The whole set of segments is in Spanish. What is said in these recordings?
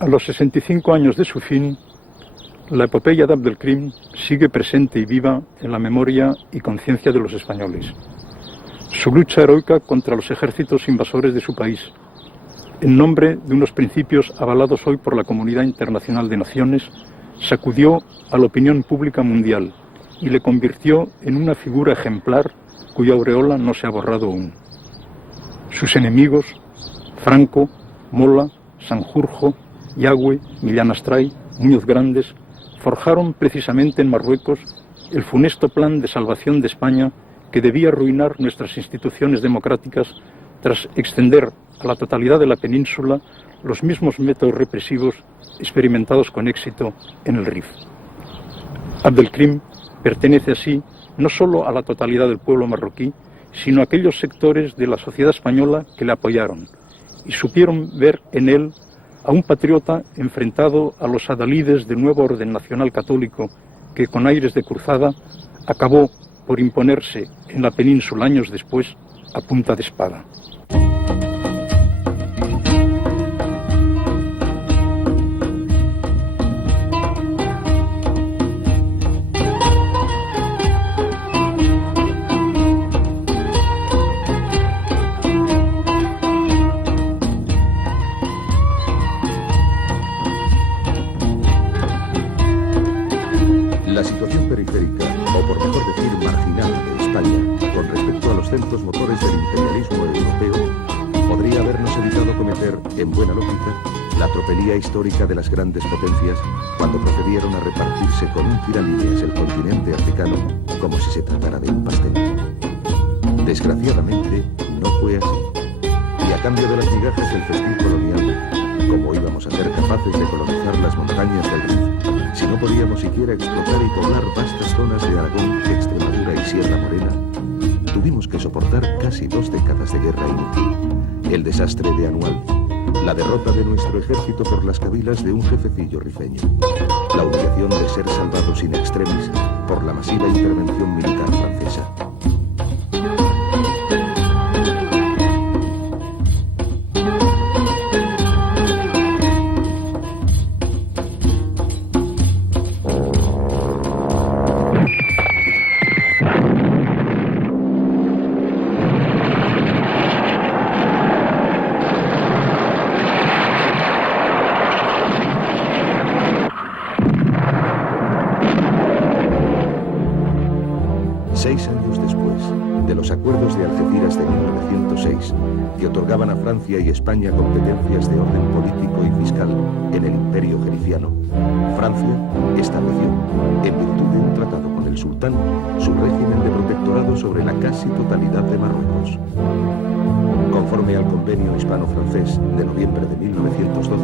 A los 65 años de su fin, la epopeya de Abdelkrim sigue presente y viva en la memoria y conciencia de los españoles. Su lucha heroica contra los ejércitos invasores de su país, en nombre de unos principios avalados hoy por la comunidad internacional de naciones, sacudió a la opinión pública mundial y le convirtió en una figura ejemplar cuya aureola no se ha borrado aún. Sus enemigos, Franco, Mola, Sanjurjo, Yagüe, Millán Astray, Muñoz Grandes, forjaron precisamente en Marruecos el funesto plan de salvación de España que debía arruinar nuestras instituciones democráticas tras extender a la totalidad de la península los mismos métodos represivos experimentados con éxito en el Rif. Abdelkrim pertenece así no solo a la totalidad del pueblo marroquí, sino a aquellos sectores de la sociedad española que le apoyaron y supieron ver en él a un patriota enfrentado a los adalides del nuevo orden nacional católico que con aires de cruzada acabó por imponerse en la península años después a punta de espada. La situación periférica, o por mejor decir marginal, de España con respecto a los centros motores del imperialismo europeo podría habernos evitado cometer, en buena lógica, la tropelía histórica de las grandes potencias cuando procedieron a repartirse con un tiramillas el continente africano como si se tratara de un pastel. Desgraciadamente, no fue así. Y a cambio de las migajas del festín colonial, ¿cómo íbamos a ser capaces de colonizar las montañas del Rif si no podíamos siquiera explotar y poblar vastas zonas de Aragón, Extremadura y Sierra Morena? Tuvimos que soportar casi 2 décadas de guerra inútil, el desastre de Anual, la derrota de nuestro ejército por las cabilas de un jefecillo rifeño, la humillación de ser salvados in extremis por la masiva intervención militar francesa. Que otorgaban a Francia y España competencias de orden político y fiscal en el imperio gericiano, Francia estableció, en virtud de un tratado con el sultán, su régimen de protectorado sobre la casi totalidad de Marruecos. Conforme al convenio hispano-francés de noviembre de 1912,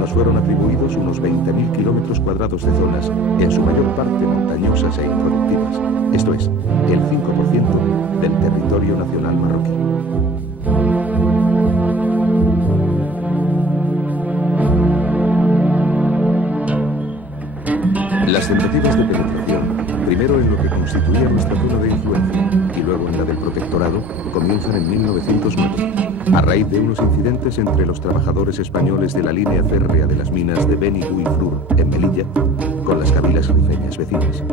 nos fueron atribuidos unos 20.000 kilómetros cuadrados de zonas, en su mayor parte montañosas e improductivas, esto es, el 5% del territorio nacional marroquí. Las tentativas de penetración primero en lo que constituía nuestra zona de influencia y luego en la del protectorado, comienzan en 1909, a raíz de unos incidentes entre los trabajadores españoles de la línea férrea de las minas de Benidú y Flur, en Melilla, con las cabilas rifeñas vecinas.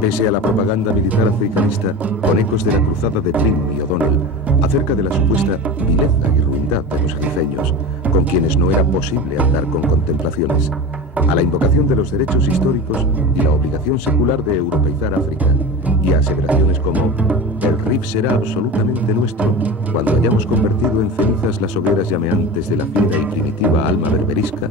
Pese a la propaganda militar africanista, con ecos de la cruzada de Trim y O'Donnell, acerca de la supuesta vileza y ruindad de los rifeños, con quienes no era posible andar con contemplaciones, a la invocación de los derechos históricos y la obligación secular de europeizar África, y a aseveraciones como «El Rif será absolutamente nuestro cuando hayamos convertido en cenizas las hogueras llameantes de la fiera y primitiva alma berberisca»,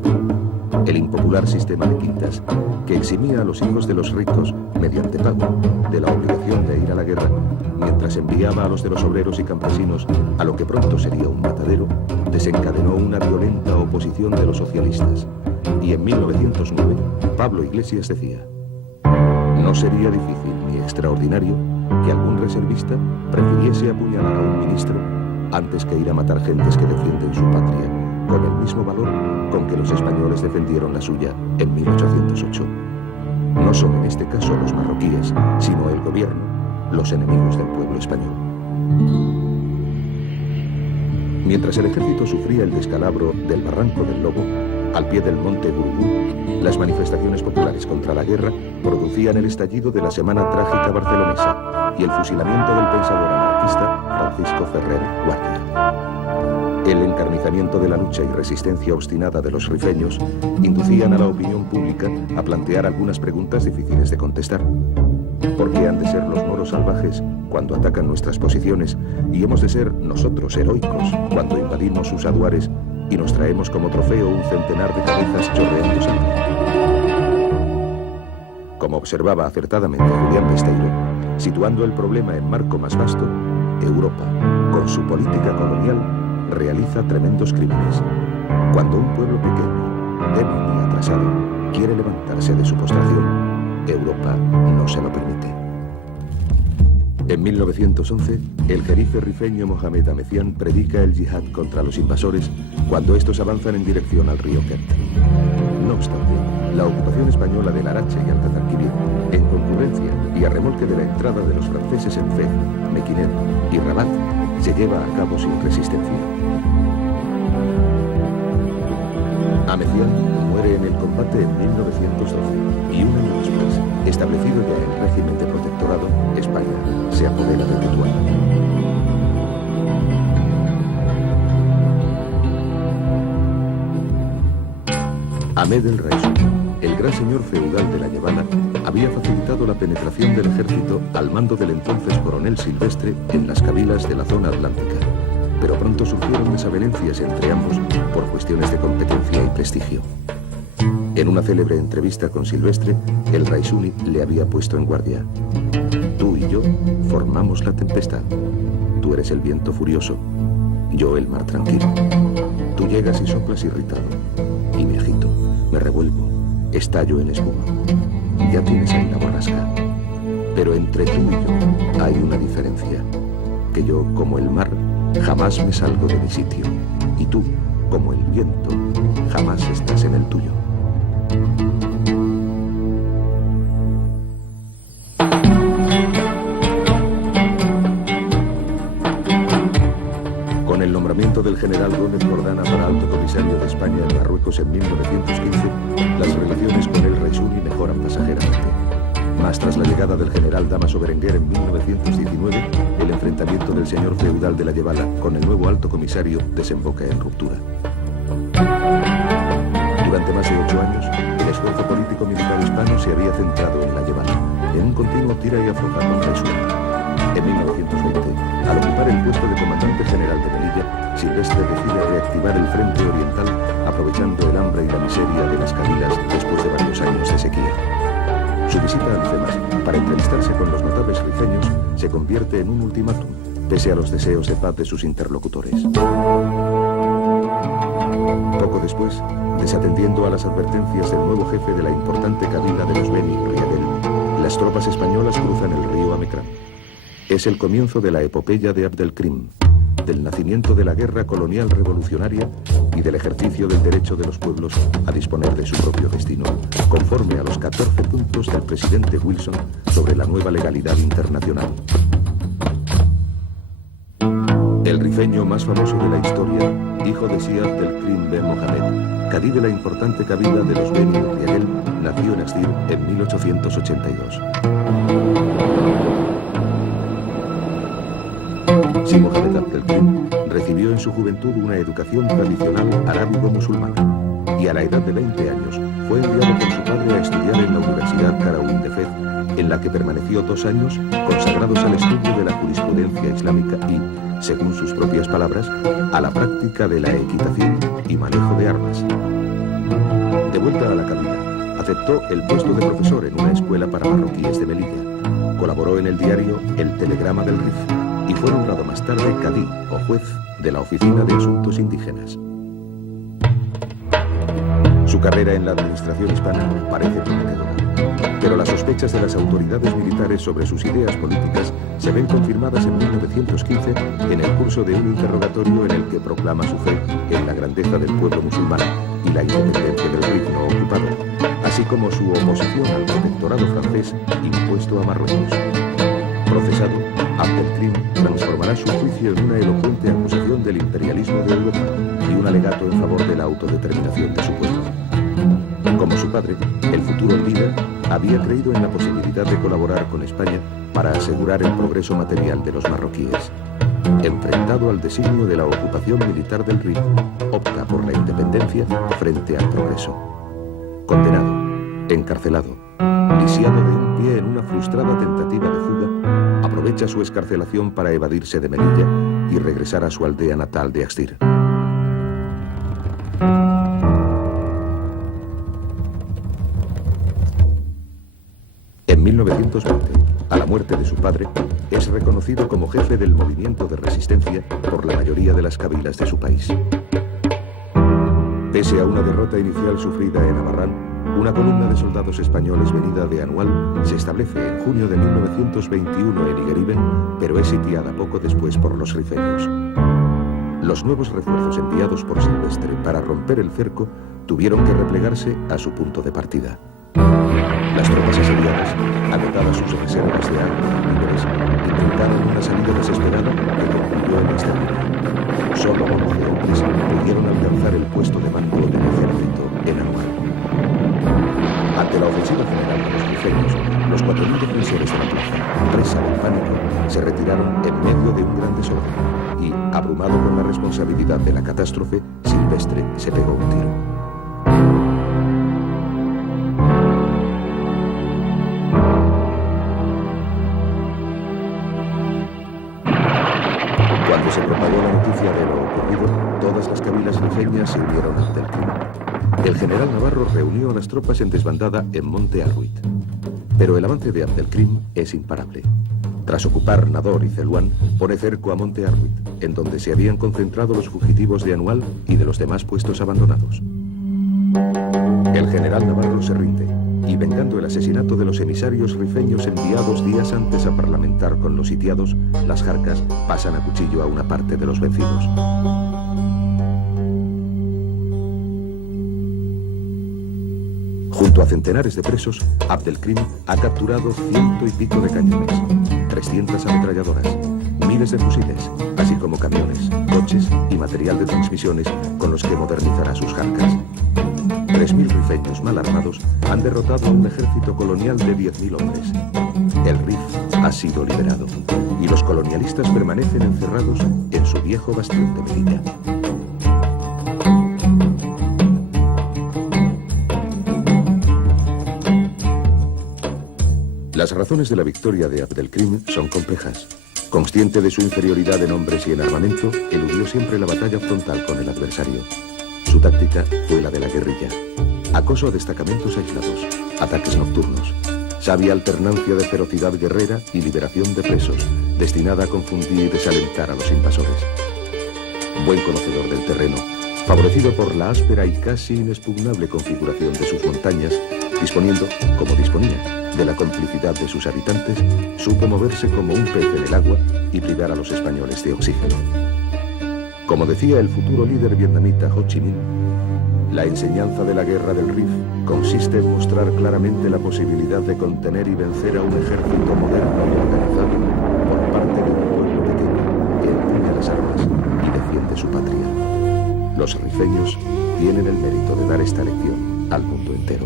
el impopular sistema de quintas, que eximía a los hijos de los ricos, mediante pago, de la obligación de ir a la guerra, mientras enviaba a los de los obreros y campesinos a lo que pronto sería un matadero, desencadenó una violenta oposición de los socialistas. Y en 1909, Pablo Iglesias decía: «No sería difícil ni extraordinario que algún reservista prefiriese apuñalar a un ministro antes que ir a matar gentes que defienden su patria, con el mismo valor con que los españoles defendieron la suya en 1808. No son en este caso los marroquíes, sino el gobierno, los enemigos del pueblo español». Mientras el ejército sufría el descalabro del Barranco del Lobo, al pie del monte Gurugú, las manifestaciones populares contra la guerra producían el estallido de la Semana Trágica barcelonesa y el fusilamiento del pensador anarquista Francisco Ferrer Guardia. El encarnizamiento de la lucha y resistencia obstinada de los rifeños inducían a la opinión pública a plantear algunas preguntas difíciles de contestar. ¿Por qué han de ser los moros salvajes cuando atacan nuestras posiciones y hemos de ser nosotros heroicos cuando invadimos sus aduares y nos traemos como trofeo un centenar de cabezas chorreando sangre? Como observaba acertadamente Julián Besteiro, situando el problema en marco más vasto, Europa, con su política colonial, realiza tremendos crímenes. Cuando un pueblo pequeño, débil y atrasado, quiere levantarse de su postración, Europa no se lo permite. En 1911, el jerife rifeño Mohamed Amecián predica el yihad contra los invasores cuando estos avanzan en dirección al río Kent. No obstante, la ocupación española de Larache y Alcazarquivir, en concurrencia y a remolque de la entrada de los franceses en Fez, Mequinet y Rabat, se lleva a cabo sin resistencia. Amecián muere en el combate en 1912 y un año después, establecido ya el régimen de protectorado, España se apodera de Tetuán. Ahmed el Raisu, el gran señor feudal de la Yebala, había facilitado la penetración del ejército al mando del entonces coronel Silvestre en las cabilas de la zona atlántica. Pero pronto surgieron desavenencias entre ambos por cuestiones de competencia y prestigio. En una célebre entrevista con Silvestre, el Raisuni le había puesto en guardia: «Tú y yo formamos la tempestad. Tú eres el viento furioso, yo el mar tranquilo. Tú llegas y soplas irritado, y me agito, me revuelvo, estallo en espuma. Ya tienes ahí la borrasca. Pero entre tú y yo hay una diferencia, que yo, como el mar, jamás me salgo de mi sitio, y tú, como el viento, jamás estás en el tuyo». Con el nombramiento del general Gómez Jordana para alto comisario de España en Marruecos en 1915, las relaciones con el Raisuni mejoran pasajeramente. Mas tras la llegada del general Dámaso Berenguer en 1919, el enfrentamiento del señor feudal de la Yebala con el nuevo alto comisario desemboca en ruptura. Durante más de 8 años, el esfuerzo político-militar hispano se había centrado en la Yebala, en un continuo tira y afloja contra el sur. En 1920, al ocupar el puesto de comandante general de Melilla, Silvestre decide reactivar el frente oriental, aprovechando el hambre y la miseria de las cabilas después de varios años de sequía. Su visita a Alfemas, para entrevistarse con los notables rifeños, se convierte en un ultimátum, pese a los deseos de paz de sus interlocutores. Poco después, desatendiendo a las advertencias del nuevo jefe de la importante cabila de los Beni Riadel, las tropas españolas cruzan el río Amecrán. Es el comienzo de la epopeya de Abdelkrim. del nacimiento de la guerra colonial revolucionaria y del ejercicio del derecho de los pueblos a disponer de su propio destino, conforme a los 14 puntos del presidente Wilson sobre la nueva legalidad internacional. El rifeño más famoso de la historia, hijo de Sir Abdelkrim Ben Mohamed, cadí de la importante cabila de los Beni Riegel, nació en Astir en 1882. Si Mohamed Abdelkrim recibió en su juventud una educación tradicional arábigo-musulmana y a la edad de 20 años fue enviado por su padre a estudiar en la Universidad Qarawin de Fez, en la que permaneció 2 años consagrados al estudio de la jurisprudencia islámica y, según sus propias palabras, a la práctica de la equitación y manejo de armas. De vuelta a la cabina, aceptó el puesto de profesor en una escuela para marroquíes de Melilla. Colaboró en el diario El Telegrama del Rif y fue nombrado más tarde cadí o juez de la Oficina de Asuntos Indígenas. Su carrera en la administración hispana parece prometedora, pero las sospechas de las autoridades militares sobre sus ideas políticas se ven confirmadas en 1915 en el curso de un interrogatorio en el que proclama su fe en la grandeza del pueblo musulmán y la independencia del Rif no ocupado, así como su oposición al protectorado francés impuesto a Marruecos. Procesado, Abdelkrim transformará su juicio en una elocuente acusación del imperialismo de Europa y un alegato en favor de la autodeterminación de su pueblo. Como su padre, el futuro líder había creído en la posibilidad de colaborar con España para asegurar el progreso material de los marroquíes. Enfrentado al designio de la ocupación militar del Rif, opta por la independencia frente al progreso. Condenado, encarcelado, lisiado de un pie en una frustrada tentativa de fuga, aprovecha su excarcelación para evadirse de Melilla y regresar a su aldea natal de Astir. En 1920, a la muerte de su padre, es reconocido como jefe del movimiento de resistencia por la mayoría de las cabilas de su país. Pese a una derrota inicial sufrida en Amarrán, una columna de soldados españoles venida de Anual se establece en junio de 1921 en Igueriben, pero es sitiada poco después por los rifeños. Los nuevos refuerzos enviados por Silvestre para romper el cerco tuvieron que replegarse a su punto de partida. Las tropas asediadas, agotadas sus reservas de armas y víveres, intentaron una salida desesperada que concluyó en exterminio. Solo 11 hombres pudieron alcanzar el puesto de mando del ejército en Anual. Ante la ofensiva general de los rifeños, los 4.000 defensores de la plaza, presa del pánico, se retiraron en medio de un gran desorden y, abrumado con la responsabilidad de la catástrofe, Silvestre se pegó un tiro. Cuando se propagó la noticia de lo ocurrido, todas las cabilas rifeñas se unieron ante el crimen. El general Navarro reunió a las tropas en desbandada en Monte Arruit. Pero el avance de Abdelkrim es imparable. Tras ocupar Nador y Celuán, pone cerco a Monte Arruit, en donde se habían concentrado los fugitivos de Anual y de los demás puestos abandonados. El general Navarro se rinde y, vengando el asesinato de los emisarios rifeños enviados días antes a parlamentar con los sitiados, las Jarcas pasan a cuchillo a una parte de los vencidos. Junto a centenares de presos, Abdelkrim ha capturado 100 y pico de cañones, 300 ametralladoras, miles de fusiles, así como camiones, coches y material de transmisiones con los que modernizará sus Jarcas. 3.000 rifeños mal armados han derrotado a un ejército colonial de 10.000 hombres. El Rif ha sido liberado y los colonialistas permanecen encerrados en su viejo bastión de Melilla. Las razones de la victoria de Abdelkrim son complejas. Consciente de su inferioridad en hombres y en armamento, eludió siempre la batalla frontal con el adversario. Su táctica fue la de la guerrilla. Acoso a destacamentos aislados, ataques nocturnos, sabia alternancia de ferocidad guerrera y liberación de presos, destinada a confundir y desalentar a los invasores. Buen conocedor del terreno, favorecido por la áspera y casi inexpugnable configuración de sus montañas, disponiendo, como disponía, de la complicidad de sus habitantes, supo moverse como un pez en el agua y privar a los españoles de oxígeno. Como decía el futuro líder vietnamita Ho Chi Minh, la enseñanza de la guerra del Rif consiste en mostrar claramente la posibilidad de contener y vencer a un ejército moderno y organizado por parte de un pueblo pequeño que empuña las armas y defiende su patria. Los rifeños tienen el mérito de dar esta lección al mundo entero.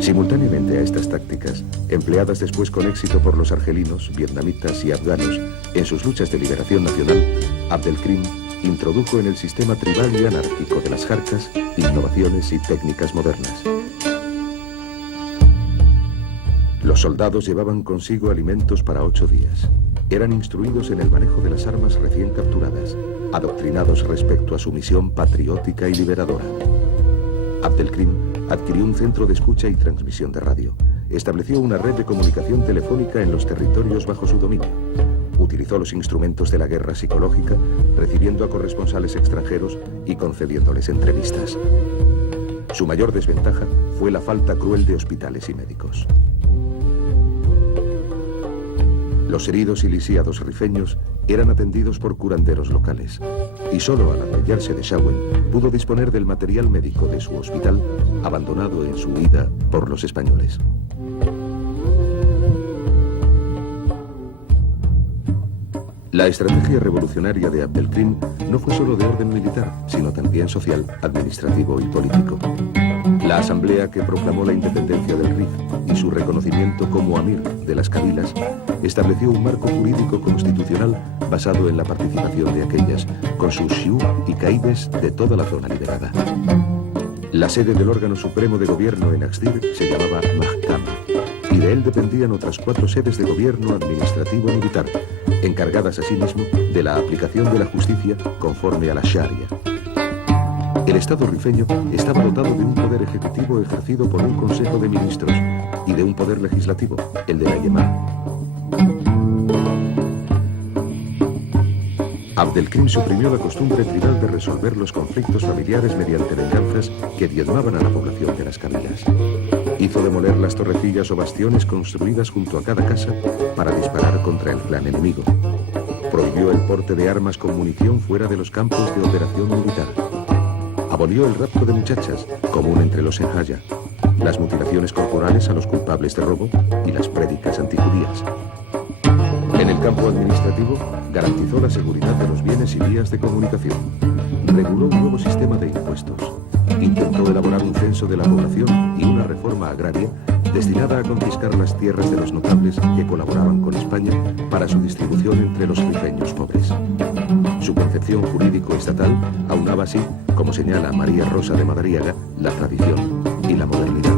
Simultáneamente a estas tácticas, empleadas después con éxito por los argelinos, vietnamitas y afganos en sus luchas de liberación nacional, Abdelkrim introdujo en el sistema tribal y anárquico de las jarcas innovaciones y técnicas modernas. Los soldados llevaban consigo alimentos para 8 días. Eran instruidos en el manejo de las armas recién capturadas, adoctrinados respecto a su misión patriótica y liberadora. Abdelkrim adquirió un centro de escucha y transmisión de radio. Estableció una red de comunicación telefónica en los territorios bajo su dominio. Utilizó los instrumentos de la guerra psicológica, recibiendo a corresponsales extranjeros y concediéndoles entrevistas. Su mayor desventaja fue la falta cruel de hospitales y médicos. Los heridos y lisiados rifeños eran atendidos por curanderos locales, y solo al apoyarse de Shawen pudo disponer del material médico de su hospital, abandonado en su huida por los españoles. La estrategia revolucionaria de Abdelkrim no fue solo de orden militar, sino también social, administrativo y político. La asamblea que proclamó la independencia del Rif y su reconocimiento como amir de las cabilas estableció un marco jurídico constitucional basado en la participación de aquellas, con sus shiú y caídes de toda la zona liberada. La sede del órgano supremo de gobierno en Axdir se llamaba Mahkama, y de él dependían otras 4 sedes de gobierno administrativo y militar, encargadas asimismo de la aplicación de la justicia conforme a la Sharia. El Estado rifeño estaba dotado de un poder ejecutivo ejercido por un consejo de ministros y de un poder legislativo, el de la Yemá. Abdelkrim suprimió la costumbre tribal de resolver los conflictos familiares mediante venganzas que diezmaban a la población de las cabilas. Hizo demoler las torrecillas o bastiones construidas junto a cada casa para disparar contra el clan enemigo. Prohibió el porte de armas con munición fuera de los campos de operación militar. Abolió el rapto de muchachas, común entre los enjaya, las mutilaciones corporales a los culpables de robo y las prédicas antijudías. En el campo administrativo, garantizó la seguridad de los bienes y vías de comunicación. Reguló un nuevo sistema de impuestos. Intentó elaborar un censo de la población y una reforma agraria destinada a confiscar las tierras de los notables que colaboraban con España para su distribución entre los rifeños pobres. Su concepción jurídico-estatal aunaba así, como señala María Rosa de Madariaga, la tradición y la modernidad.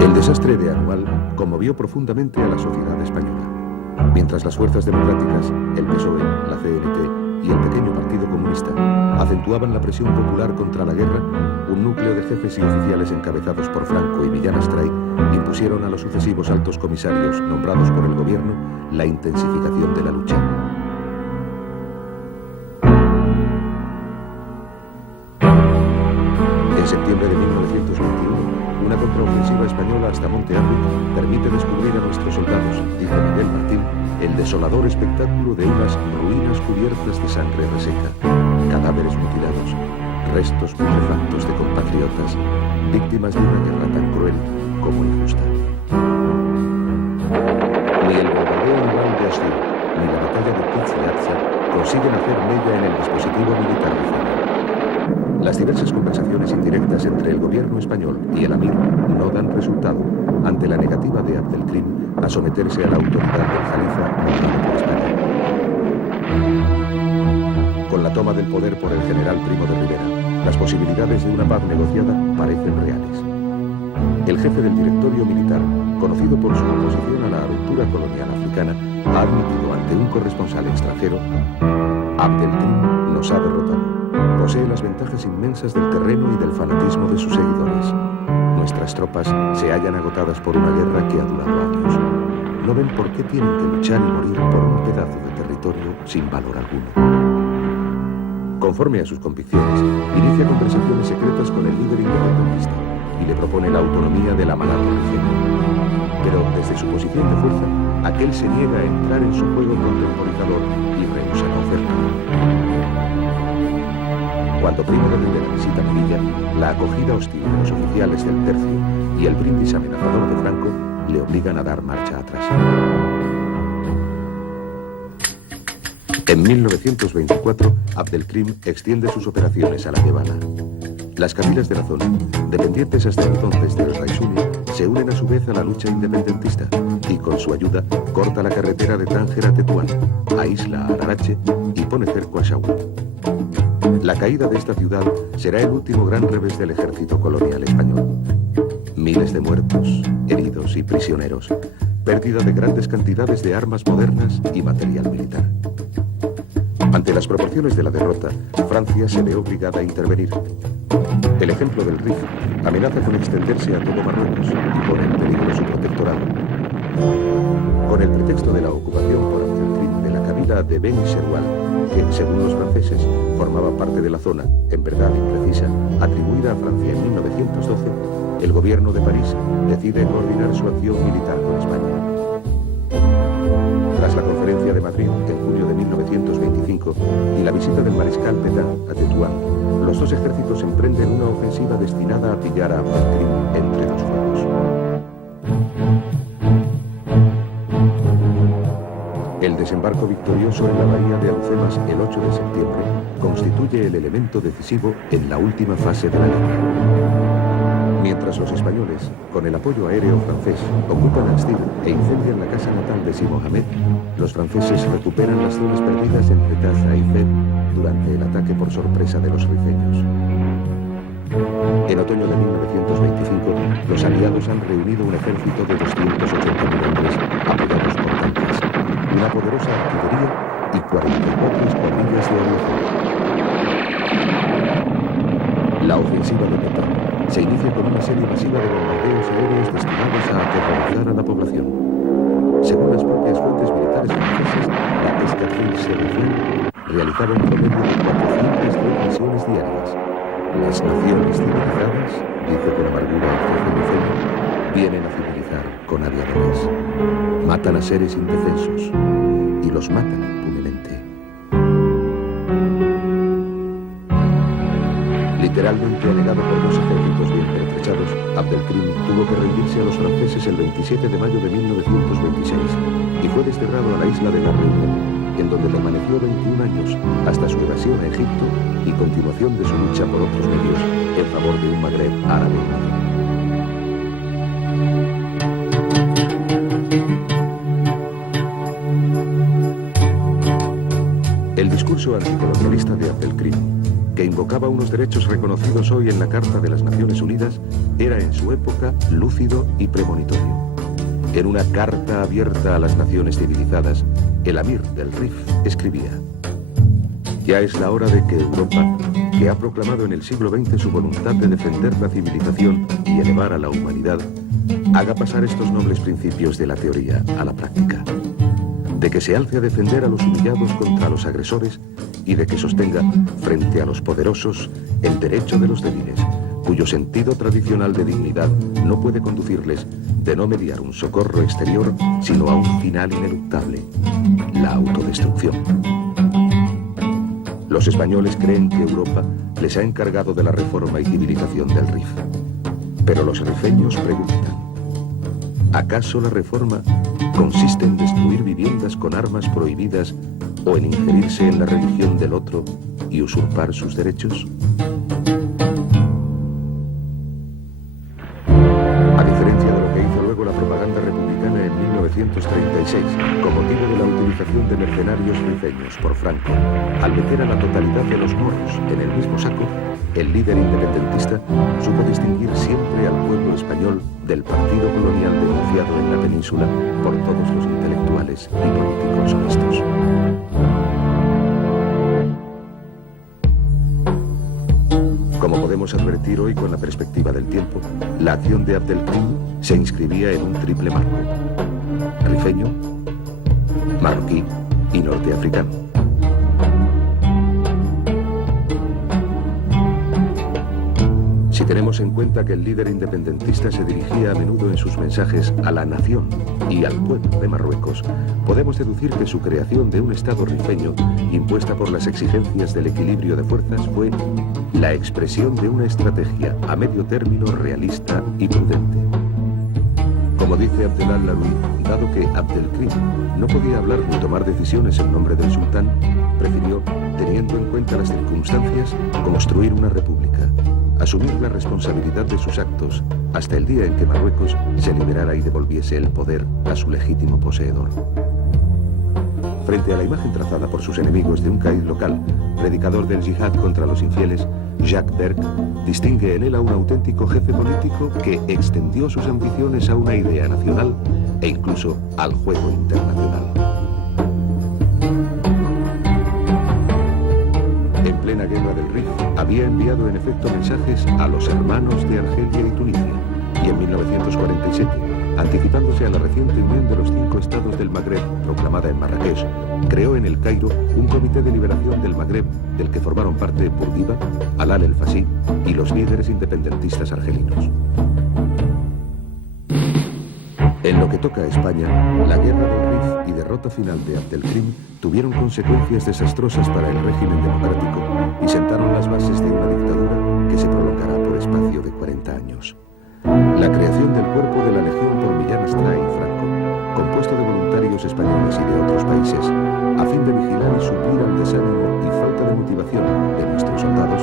El desastre de Anual conmovió profundamente a la sociedad española. Mientras las fuerzas democráticas, el PSOE, la CNT y el pequeño Partido Comunista acentuaban la presión popular contra la guerra, un núcleo de jefes y oficiales encabezados por Franco y Millán Astray impusieron a los sucesivos altos comisarios nombrados por el gobierno la intensificación de la lucha. En septiembre de 1921, una contraofensiva española hasta Monte Arruy permite descubrir a nuestros soldados, dijo Miguel Martín, el desolador espectáculo de unas ruinas cubiertas de sangre reseca, cadáveres mutilados, restos putrefactos de compatriotas, víctimas de una guerra tan cruel como injusta. Ni el bombardeo naval de Ashur, ni la batalla de Pitz-Yaza consiguen hacer mella en el dispositivo militar rifeño. Las diversas conversaciones indirectas entre el gobierno español y el Amir no dan resultado ante la negativa de Abdelkrim a someterse a la autoridad del Jalifa nombrado por España. Con la toma del poder por el general Primo de Rivera, las posibilidades de una paz negociada parecen reales. El jefe del directorio militar, conocido por su oposición a la aventura colonial africana, ha admitido ante un corresponsal extranjero: Abdelkrim nos ha derrotado. Posee las ventajas inmensas del terreno y del fanatismo de sus seguidores. Nuestras tropas se hallan agotadas por una guerra que ha durado años. No ven por qué tienen que luchar y morir por un pedazo de territorio sin valor alguno. Conforme a sus convicciones, inicia conversaciones secretas con el líder independentista y le propone la autonomía de la Malaca rifeña. Pero desde su posición de fuerza, aquel se niega a entrar en su juego contemporizador y rehúsa la oferta. Cuando Primo de Rivera visita Melilla, la acogida hostil de los oficiales del Tercio y el brindis amenazador de Franco le obligan a dar marcha atrás. En 1924, Abdelkrim extiende sus operaciones a la Llévala. Las cabilas de la zona, dependientes hasta entonces del Raisuni, se unen a su vez a la lucha independentista y con su ayuda corta la carretera de Tánger a Tetuán, aísla a Ararache y pone cerco a Shaul. La caída de esta ciudad será el último gran revés del ejército colonial español. Miles de muertos, heridos y prisioneros, pérdida de grandes cantidades de armas modernas y material militar. Ante las proporciones de la derrota, Francia se ve obligada a intervenir. El ejemplo del Rif amenaza con extenderse a todo Marruecos y pone en peligro su protectorado. Con el pretexto de la ocupación por Abdelkrim de la cabila de Beni Serwal, que, según los franceses, formaba parte de la zona, en verdad imprecisa, atribuida a Francia en 1912, el gobierno de París decide coordinar su acción militar con España. Tras la conferencia de Madrid en junio de 1925 y la visita del mariscal Pétain a Tetuán, los dos ejércitos emprenden una ofensiva destinada a pillar a Abdelkrim entre dos fuegos. El desembarco victorioso en la bahía de Alhucemas el 8 de septiembre constituye el elemento decisivo en la última fase de la guerra. Mientras los españoles, con el apoyo aéreo francés, ocupan Astir e incendian la casa natal de Si Mohamed, los franceses recuperan las zonas perdidas entre Taza y Fez durante el ataque por sorpresa de los rifeños. En otoño de 1925, los aliados han reunido un ejército de 280.000 hombres apoyados por tanques, una poderosa artillería y 44 escuadrillas de aviación. La ofensiva de Pétain se inicia con una serie masiva de bombardeos aéreos destinados a aterrorizar a la población. Según las propias fuentes militares francesas, la Escadrille Sélección realizaba un promedio de 410 misiones diarias. Las naciones civilizadas, dice con amargura el jefe Lucena, vienen a civilizar con aviadores. Matan a seres indefensos y los matan impunemente. Literalmente anegado por dos ejércitos bien pertrechados, Abdelkrim tuvo que rendirse a los franceses el 27 de mayo de 1926 y fue desterrado a la isla de la Reunión, en donde permaneció 21 años hasta su evasión a Egipto y continuación de su lucha por otros medios en favor de un Magreb árabe. El discurso anticolonialista de Abdelkrim, que invocaba unos derechos reconocidos hoy en la Carta de las Naciones Unidas, era en su época lúcido y premonitorio. En una carta abierta a las naciones civilizadas, el Amir del Rif escribía: ya es la hora de que Europa, que ha proclamado en el siglo XX su voluntad de defender la civilización y elevar a la humanidad, haga pasar estos nobles principios de la teoría a la práctica. De que se alce a defender a los humillados contra los agresores y de que sostenga, frente a los poderosos, el derecho de los débiles, cuyo sentido tradicional de dignidad no puede conducirles de no mediar un socorro exterior, sino a un final ineluctable, la autodestrucción. Los españoles creen que Europa les ha encargado de la reforma y civilización del Rif. Pero los rifeños preguntan: ¿acaso la reforma consiste en destruir viviendas con armas prohibidas o en injerirse en la religión del otro y usurpar sus derechos? A diferencia de lo que hizo luego la propaganda republicana en 1936, con motivo de la utilización de mercenarios rifeños por Franco, al meter a la totalidad de los moros en el mismo saco, el líder independentista supo distinguir siempre al pueblo español del partido colonial denunciado en la península por todos los intelectuales y políticos honestos. Como podemos advertir hoy con la perspectiva del tiempo, la acción de Abdelkrim se inscribía en un triple marco: rifeño, marroquí y norteafricano. Si tenemos en cuenta que el líder independentista se dirigía a menudo en sus mensajes a la nación y al pueblo de Marruecos, podemos deducir que su creación de un Estado rifeño, impuesta por las exigencias del equilibrio de fuerzas, fue la expresión de una estrategia a medio término realista y prudente. Como dice Abdel al-Laroui, dado que Abdelkrim no podía hablar ni tomar decisiones en nombre del sultán, prefirió, teniendo en cuenta las circunstancias, construir una república, asumir la responsabilidad de sus actos hasta el día en que Marruecos se liberara y devolviese el poder a su legítimo poseedor. Frente a la imagen trazada por sus enemigos de un caid local, predicador del yihad contra los infieles, Jacques Berck distingue en él a un auténtico jefe político que extendió sus ambiciones a una idea nacional e incluso al juego internacional. En plena guerra del Rif, había enviado en efecto mensajes a los hermanos de Argelia y Tunisia, y en 1947, anticipándose a la reciente unión de los 5 estados del Magreb, proclamada en Marrakech, creó en el Cairo un comité de liberación del Magreb, del que formaron parte Bourguiba, Alal el-Fassi y los líderes independentistas argelinos. En lo que toca a España, la guerra del Rif y derrota final de Abdelkrim tuvieron consecuencias desastrosas para el régimen democrático y sentaron las bases de una dictadura que se prolongará por espacio de 40 años. La creación del cuerpo de la Legión por Millán Astray y Franco, compuesto de voluntarios españoles y de otros países, a fin de vigilar y suplir al desánimo y falta de motivación de nuestros soldados,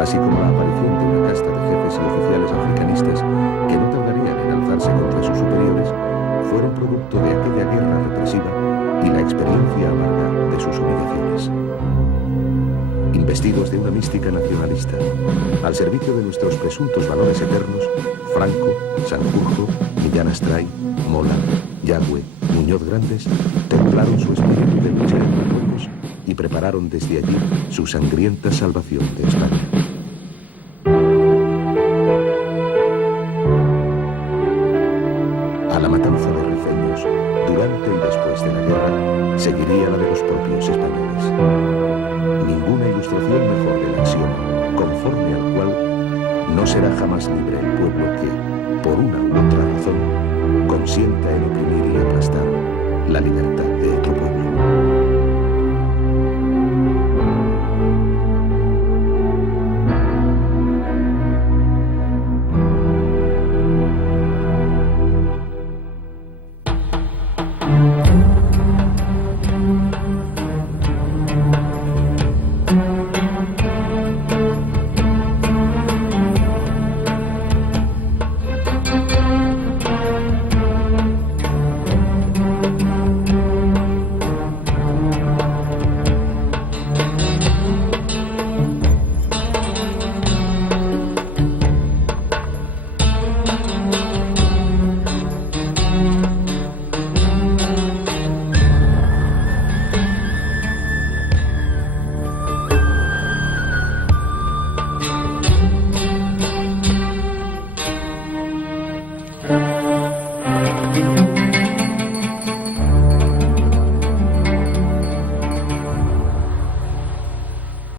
así como la aparición de una casta de jefes y oficiales africanistas que no tardarían en alzarse contra sus superiores, fueron producto de aquella guerra represiva y la experiencia amarga de sus humillaciones. Investidos de una mística nacionalista, al servicio de nuestros presuntos valores eternos, Franco, Sanjurjo, Millán Astray, Mola, Yagüe, Muñoz Grandes, templaron su espíritu de lucha en Marruecos y prepararon desde allí su sangrienta salvación de España. A la matanza de rifeños, durante y después de la guerra, seguiría la de los propios españoles. Ninguna ilustración mejor del axioma, conforme al cual no será jamás libre el pueblo que, por una u otra razón, consienta en oprimir y aplastar la libertad de otro pueblo.